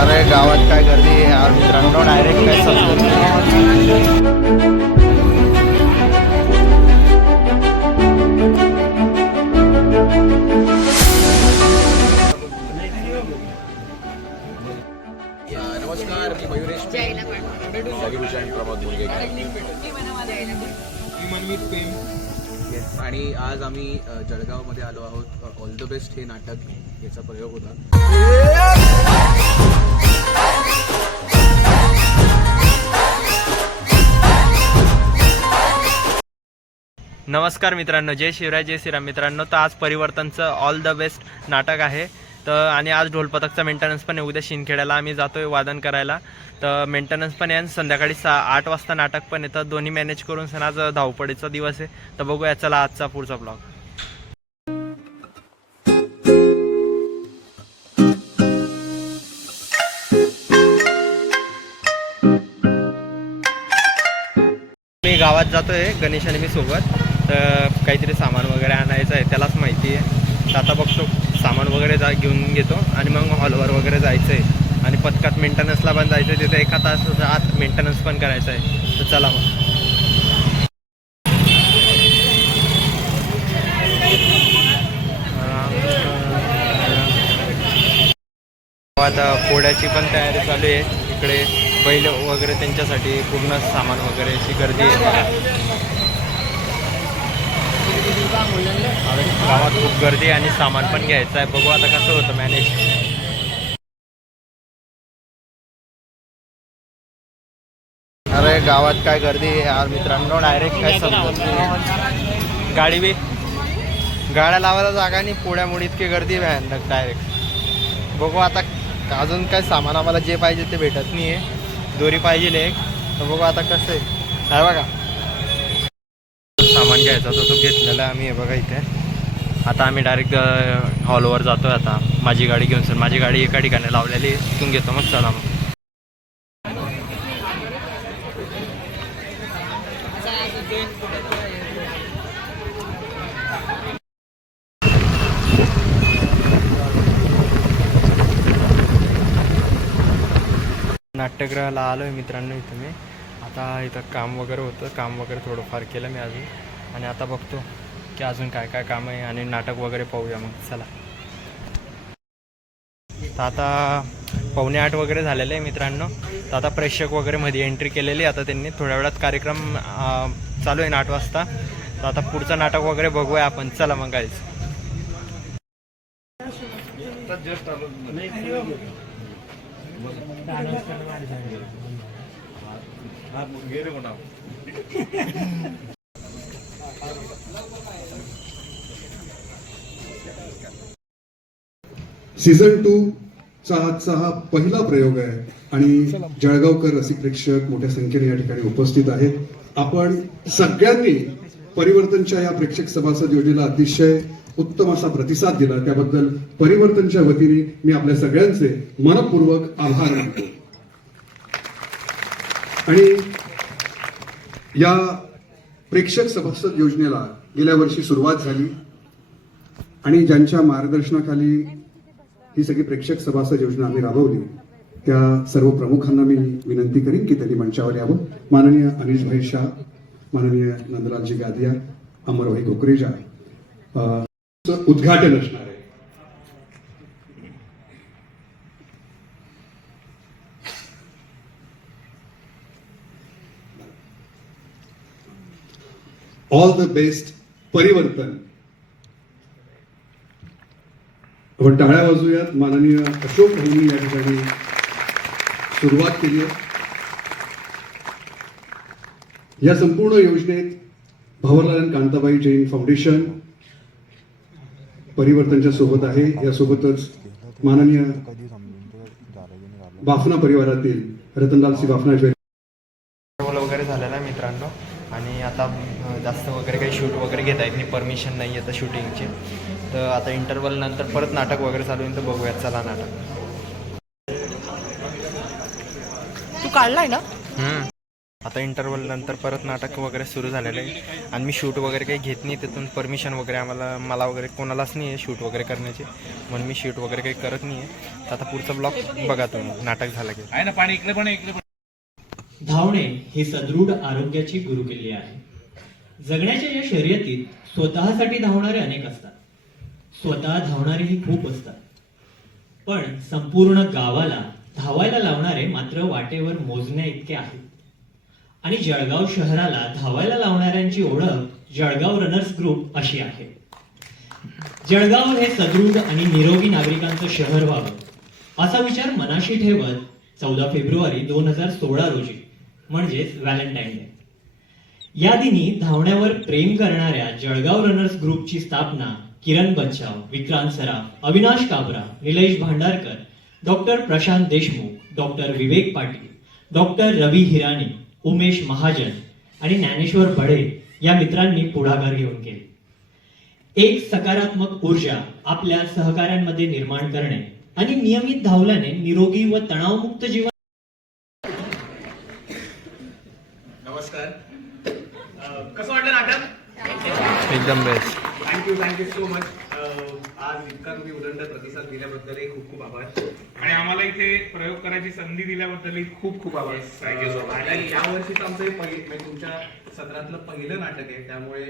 अरे गावात काय गर्दी यार मित्रांनो डायरेक्ट काय समजत नमस्कार मी मयुरेश प्रमोद मुलगे. आणि आज आम्ही जळगावमध्ये आलो आहोत. ऑल द बेस्ट हे नाटक याचा प्रयोग होता. नमस्कार मित्रांनो जय शिवराय जय श्रीराम. मित्रांनो तर आज परिवर्तनचं ऑल द बेस्ट नाटक आहे. तर आणि आज ढोलपथकचा मेंटेनन्स पण आहे. उद्या शिंदखेड्याला आम्ही जातो आहे वादन करायला. तर मेंटेनन्स पण आहे आणि संध्याकाळी सा आठ वाजता नाटक पण आहे. तर दोन्ही मॅनेज करून सण आज धावपडीचा दिवस आहे. तर बघूया चला आजचा पुढचा ब्लॉग मी गावात जातोय गणेश आणि मी सोबत. तर काहीतरी सामान वगैरे आणायचं आहे त्यालाच माहिती आहे. तर आता बघतो सामान वगैरे जा घेऊन घेतो आणि मग हॉलवर वगैरे जायचं आहे आणि पथकात मेंटेनन्सला पण जायचं आहे तिथे एका तासाच्या आत मेंटेनन्स पण करायचं आहे. तर चला मग. आता पोळ्याची पण तयारी चालू आहे. इकडे बैल वगैरे त्यांच्यासाठी पूर्ण सामान वगैरे अशी गर्दी आहे. गावात खूप गर्दी आणि सामान पण घ्यायचं आहे. बघू आता कसं होतं मॅनेज अरे गावात काय गर्दी यार मित्रांनो. डायरेक्ट काय समजत गाडी बी. गाड्या लावायला जागा नाही. पोळ्यामुळे इतकी गर्दी भयानक डायरेक्ट बघू आता अजून काय सामान आम्हाला जे पाहिजे ते भेटत नाही आहे दोरी पाहिजे एक. तर बघू आता कसं आहे. बघा. सामान घ्यायचा होता तो घेतलेला आम्ही बघा इथे. आता आम्ही डायरेक्ट हॉलवर जातो आहे आता. माझी गाडी घेऊन सर माझी गाडी एका ठिकाणी लावलेली तिथून घेतो मग चला मग. नाट्यगृहाला आलो आहे मित्रांनो इथं मी. आता इथं काम वगैरे होतं. काम वगैरे थोडंफार केलं मी अजून. आणि आता बघतो की अजून काय काय काम आहे आणि नाटक वगैरे पाहूया मग. चला. तर आता पावणे आठ वगैरे झालेले आहे मित्रांनो. तर आता प्रेक्षक वगैरे मध्ये एंट्री केलेली आहे. आता त्यांनी थोड्या वेळात कार्यक्रम चालू आहे आठ वाजता. तर आता पुढचं नाटक वगैरे बघूया आपण. चला मग काहीच सीझन टू चा आजचा हा पहिला प्रयोग आहे आणि जळगावकर रसिक प्रेक्षक मोठ्या संख्येने या ठिकाणी उपस्थित आहेत. आपण सगळ्यांनी परिवर्तनच्या या प्रेक्षक सभासद योजनेला अतिशय उत्तम असा प्रतिसाद दिला. त्याबद्दल परिवर्तनच्या वतीने मी आपल्या सगळ्यांचे मनपूर्वक आभार मानतो. आणि या प्रेक्षक सभासद योजनेला गेल्या वर्षी सुरुवात झाली आणि ज्यांच्या मार्गदर्शनाखाली ही सगळी प्रेक्षक सभासद योजना आम्ही राबवली. त्या सर्व प्रमुखांना मी विनंती करीन की त्यांनी मंचावर यावं. माननीय अनिशभाई शाह माननीय नंदलालजी गादिया अमरभाई गोकरेजा अं, उद्घाटन असणार आहे. ऑल द बेस्ट परिवर्तन. आपण टाळ्या वाजूयात. माननीय अशोक भाऊंनी या ठिकाणी सुरुवात केली आहे. या संपूर्ण योजनेत भवरलाल कांताबाई जैन फाउंडेशन परिवर्तनच्या सोबत आहे. यासोबतच माननीय बाफना परिवारातील रतनलाल सिंग बाफना वगैरे झालेला आहे मित्रांनो? आणि आता जास्त वगैरे काही शूट वगैरे घेता येत नाही. परमिशन नाही आहे तर शूटिंगची तर आता इंटरवल नंतर परत नाटक वगैरे चालू आहे तर बघूयात. चला नाटक. तू काढलाय ना? आता इंटरवल नंतर परत नाटक वगैरे सुरू झालेलं आहे. आणि मी शूट वगैरे काही घेत नाही तिथून परमिशन वगैरे आम्हाला मला वगैरे कोणालाच नाही आहे शूट वगैरे करण्याची. म्हणून मी शूट वगैरे काही करत नाही आहे. तर आता पुढचा ब्लॉग बघा तुम्ही. नाटक झालं की. आहे ना पाणी इकडे पण इकडे धावणे ही सदृढ आरोग्याची गुरुकिल्ली आहे. जगण्याच्या या शर्यतीत स्वतःसाठी धावणारे अनेक असतात. स्वतः धावणारेही खूप असतात. पण संपूर्ण गावाला धावायला लावणारे मात्र वाटेवर मोजण्या इतके आहेत. आणि जळगाव शहराला धावायला लावणाऱ्यांची ओळख जळगाव रनर्स ग्रुप अशी आहे. जळगाव हे सदृढ आणि निरोगी नागरिकांचं शहर व्हावं असा विचार मनाशी ठेवत चौदा फेब्रुवारी दोन हजार सोळा रोजी म्हणजेच व्हॅलेंटाईन डे. या दिनी धावण्यावर प्रेम करणाऱ्या जळगाव रनर्स ग्रुपची स्थापना Kiran Bachchav Vikrant Saraf Avinash Kabra Nilesh Bhandarkar doctor Prashant Deshmukh doctor Vivek Patil doctor Ravi Hirani Umesh Mahajan आणि ज्ञानेश्वर बडे या मित्रांनी पुढाकार घेऊन केली. एक सकारात्मक ऊर्जा आपल्या सहकाऱ्यांमध्ये निर्माण करणे आणि नियमित धावल्याने निरोगी व तणावमुक्त जीवन नमस्कार. कसं वाटलं नाटक? एकदम best thank you thank you so much आज इतका तुम्ही उदंड प्रतिसाद दिल्याबद्दलही खूप खूप आभार. आणि आम्हाला इथे प्रयोग करायची संधी दिल्याबद्दल खूप खूप आभार. थँक्यू सो मच आणि यावर्षीचं आमचं हे पहिलं म्हणजे तुमच्या सत्रातलं पहिलं नाटक आहे. त्यामुळे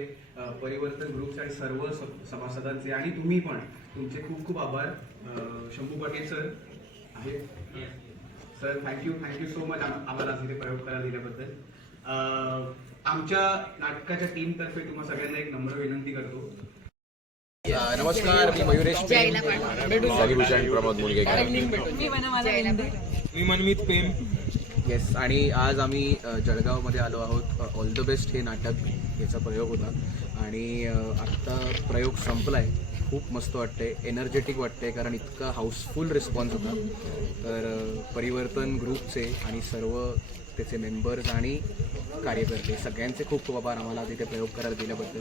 परिवर्तन ग्रुप्स आणि सर्व सभासदांचे आणि तुम्ही पण तुमचे खूप खूप आभार. शंभू पाटील सर आहे sir thank you thank you so much आम्हाला आज इथे प्रयोग करायला दिल्याबद्दल. आमच्या नाटकाच्या टीम तर्फे तुम्हा सगळ्यांना एक नम्र विनंती करतो. नमस्कार मी मयुरेश हरिभूषण प्रमोद मुलगेकर मी मनमित प्रेम येस आणि आज आम्ही जळगावमध्ये आलो आहोत. ऑल द बेस्ट हे नाटक याचा प्रयोग होता. आणि आत्ता प्रयोग संपलाय. खूप मस्त वाटतंय एनर्जेटिक वाटतंय कारण इतका हाऊसफुल रिस्पॉन्स होता. तर परिवर्तन ग्रुपचे आणि सर्व त्याचे मेंबर्स आणि कार्यकर्ते सगळ्यांचे खूप खूप आभार आम्हाला तिथे प्रयोग करायला दिल्याबद्दल.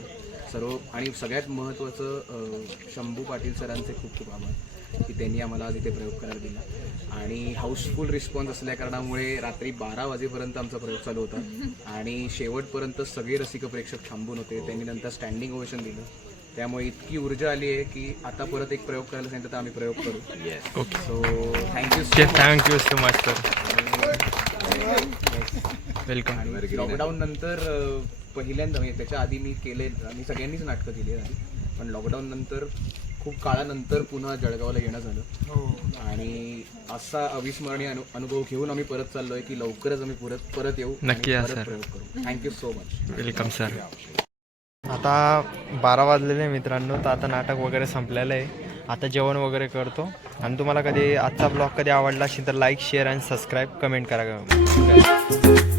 सर्व आणि सगळ्यात महत्त्वाचं शंभू पाटील सरांचे खूप खूप आभार की त्यांनी आम्हाला आज इथे प्रयोग करायला दिला. आणि हाऊसफुल रिस्पॉन्स असल्या कारणामुळे रात्री बारा वाजेपर्यंत आमचा प्रयोग चालू होता. आणि शेवटपर्यंत सगळे रसिक प्रेक्षक थांबून होते. त्यांनी नंतर स्टँडिंग ओवेशन दिलं. त्यामुळे इतकी ऊर्जा आली आहे की आता परत एक प्रयोग करायला सांगितलं तर आम्ही प्रयोग करू. So thank you so thank you so much sir welcome आणि लॉकडाऊन नंतर पहिल्यांदा म्हणजे त्याच्या आधी मी केले आम्ही सगळ्यांनीच नाटकं केली आधी. पण लॉकडाऊन नंतर खूप काळानंतर पुन्हा जळगावला येणं झालं. आणि असा अविस्मरणीय अनु अनुभव घेऊन आम्ही परत चाललोय की लवकरच आम्ही परत परत येऊ नक्की या, परत सर. प्रयोग करू. Thank you so much welcome sir आता बारा वाजलेले मित्रांनो तर आता नाटक वगैरे संपलेलं आहे. आता जेवण वगैरे करतो. आणि तुम्हाला कधी आजचा ब्लॉग कधी आवडला असेल तर लाईक शेअर आणि सबस्क्राईब कमेंट करा.